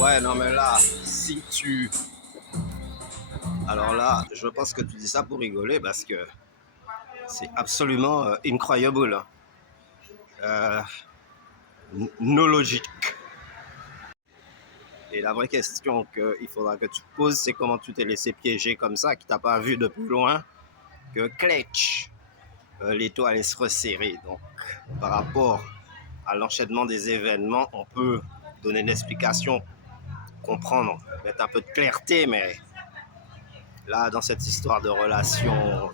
Ouais, non, mais là, si tu... Alors là, je pense que tu dis ça pour rigoler parce que c'est absolument incroyable, hein. Euh, no logique. Et la vraie question qu'il faudra que tu te poses, c'est comment tu t'es laissé piéger comme ça, qui t'a pas vu de plus loin, que cletch, l'étoile est se resserrer. Donc, par rapport à l'enchaînement des événements, on peut donner une explication, comprendre, mettre un peu de clarté, mais là, dans cette histoire de relation,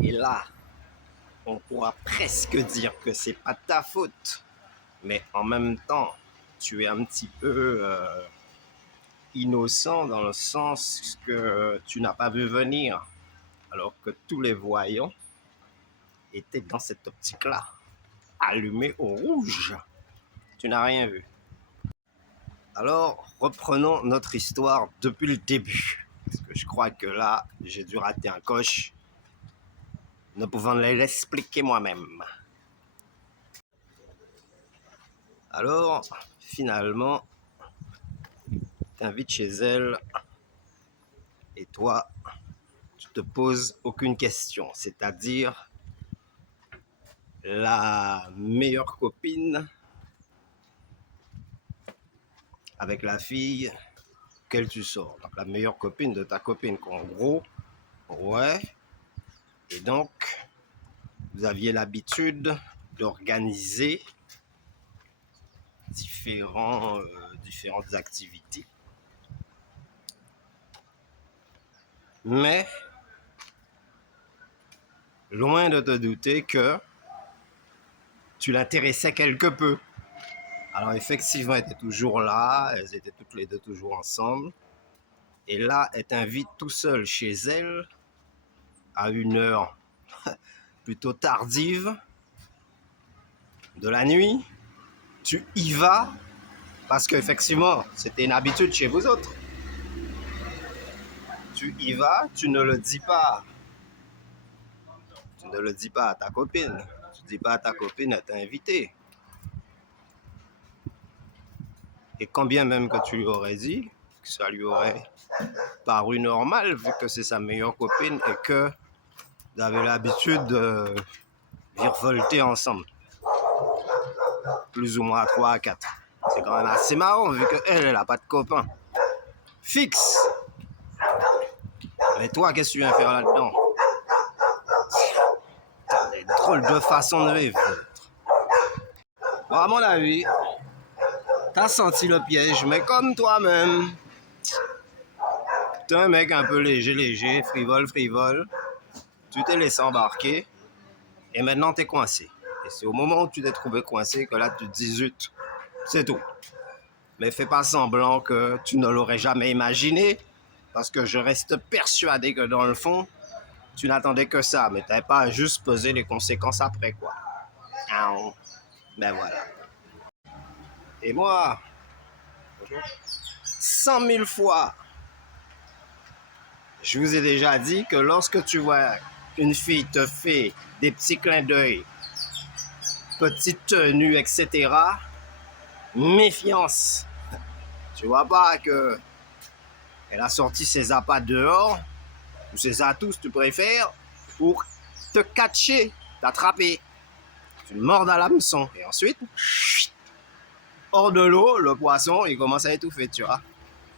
et là, on pourra presque dire que c'est pas de ta faute, mais en même temps, tu es un petit peu innocent dans le sens que tu n'as pas vu venir, alors que tous les voyants étaient dans cette optique-là, allumés au rouge. Tu n'as rien vu. Alors, reprenons notre histoire depuis le début, parce que je crois que là, j'ai dû rater un coche, ne pouvant l'expliquer moi-même. Alors, finalement, t'invites chez elle et toi, tu te poses aucune question. C'est-à-dire, la meilleure copine avec la fille qu'elle tu sors. Donc, la meilleure copine de ta copine, en gros, ouais. Et donc, vous aviez l'habitude d'organiser différentes activités. Mais, loin de te douter que tu l'intéressais quelque peu. Alors effectivement, elles étaient toujours là, elles étaient toutes les deux toujours ensemble. Et là, elle t'invite tout seul chez elle à une heure plutôt tardive de la nuit. Tu y vas parce qu'effectivement, c'était une habitude chez vous autres. Tu y vas, tu ne le dis pas. Tu ne le dis pas à ta copine. Tu ne dis pas à ta copine, elle t'a invité. Et quand bien même que tu lui aurais dit, que ça lui aurait paru normal, vu que c'est sa meilleure copine et que vous avez l'habitude de virevolter ensemble. Plus ou moins à 3 à 4. C'est quand même assez marrant, vu qu'elle, elle n'a pas de copain fixe. Mais toi, qu'est-ce que tu viens faire là-dedans? T'as des drôles de façon de vivre. Bon, à mon avis, t'as senti le piège, mais comme toi-même, t'es un mec un peu léger, frivole, tu t'es laissé embarquer, et maintenant t'es coincé. Et c'est au moment où tu t'es trouvé coincé que là tu te dis zut, c'est tout. Mais fais pas semblant que tu ne l'aurais jamais imaginé, parce que je reste persuadé que dans le fond, tu n'attendais que ça, mais t'avais pas à juste peser les conséquences après, quoi. Ben voilà. Et moi, 100 000 fois, je vous ai déjà dit que lorsque tu vois une fille te fait des petits clins d'œil, petite tenue, etc., méfiance. Tu vois pas que elle a sorti ses appâts dehors, ou ses atouts, si tu préfères, pour te catcher, t'attraper. Tu mords à l'hameçon. Et ensuite, hors de l'eau, le poisson, il commence à étouffer, tu vois.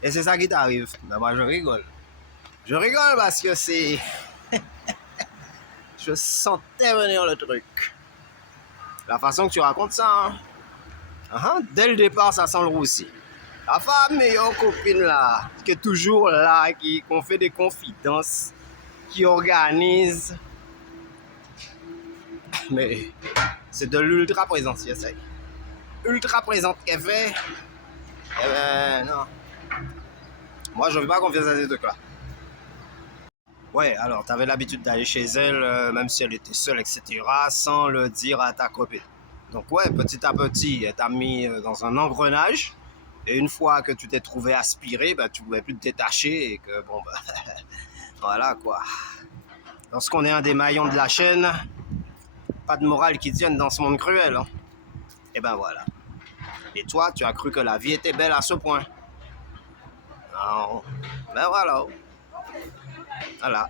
Et c'est ça qui t'arrive. Mais moi, je rigole. Je rigole parce que c'est... Je sentais venir le truc. La façon que tu racontes ça, hein? Dès le départ, ça sent le roussi. La femme meilleure copine là, qui est toujours là, qu'on fait des confidences, qui organise. Mais c'est de l'ultra présence, j'essaie. Ultra présente qu'elle fait. Eh ben non. Moi, je ne fais pas confiance à ces trucs-là. Ouais, alors, tu avais l'habitude d'aller chez elle, même si elle était seule, etc., sans le dire à ta copine. Donc, ouais, petit à petit, elle t'a mis dans un engrenage. Et une fois que tu t'es trouvé aspiré, ben, tu ne pouvais plus te détacher et que, bon, ben, voilà, quoi. Lorsqu'on est un des maillons de la chaîne, pas de morale qui tienne dans ce monde cruel, hein. Et ben voilà. Et toi, tu as cru que la vie était belle à ce point. Non. Ben voilà. Voilà.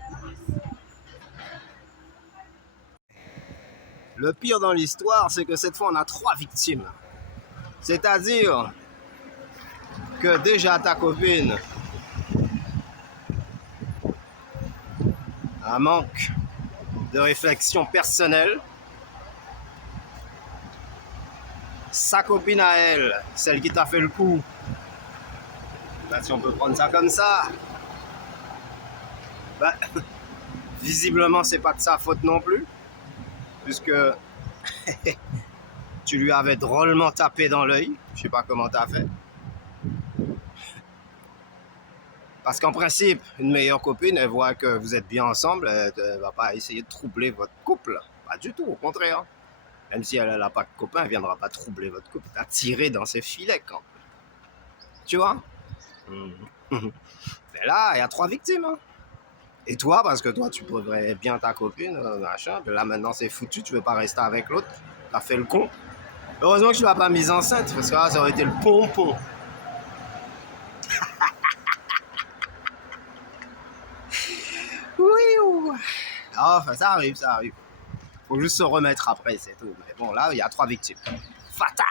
Le pire dans l'histoire, c'est que cette fois, on a 3 victimes. C'est-à-dire que déjà ta copine a un manque de réflexion personnelle. Sa copine à elle, celle qui t'a fait le coup, ben, si on peut prendre ça comme ça, ben, visiblement, c'est pas de sa faute non plus, puisque tu lui avais drôlement tapé dans l'œil. Je sais pas comment t'as fait. Parce qu'en principe, une meilleure copine, elle voit que vous êtes bien ensemble, elle ne va pas essayer de troubler votre couple. Pas du tout, au contraire. Même si elle n'a pas de copain, elle ne viendra pas troubler votre couple. Elle tirer dans ses filets quand même. Tu vois? Mais là, il y a 3 victimes. Hein. Et toi, parce que toi, tu pourrais bien ta copine, machin. Là, maintenant, c'est foutu, tu veux pas rester avec l'autre. T'as fait le con. Heureusement que tu l'as pas mise enceinte, parce que là, ça aurait été le pompon. Oui. Ah, enfin, ça arrive, ça arrive. Faut juste se remettre après, c'est tout. Mais bon, là, il y a 3 victimes. Fatal!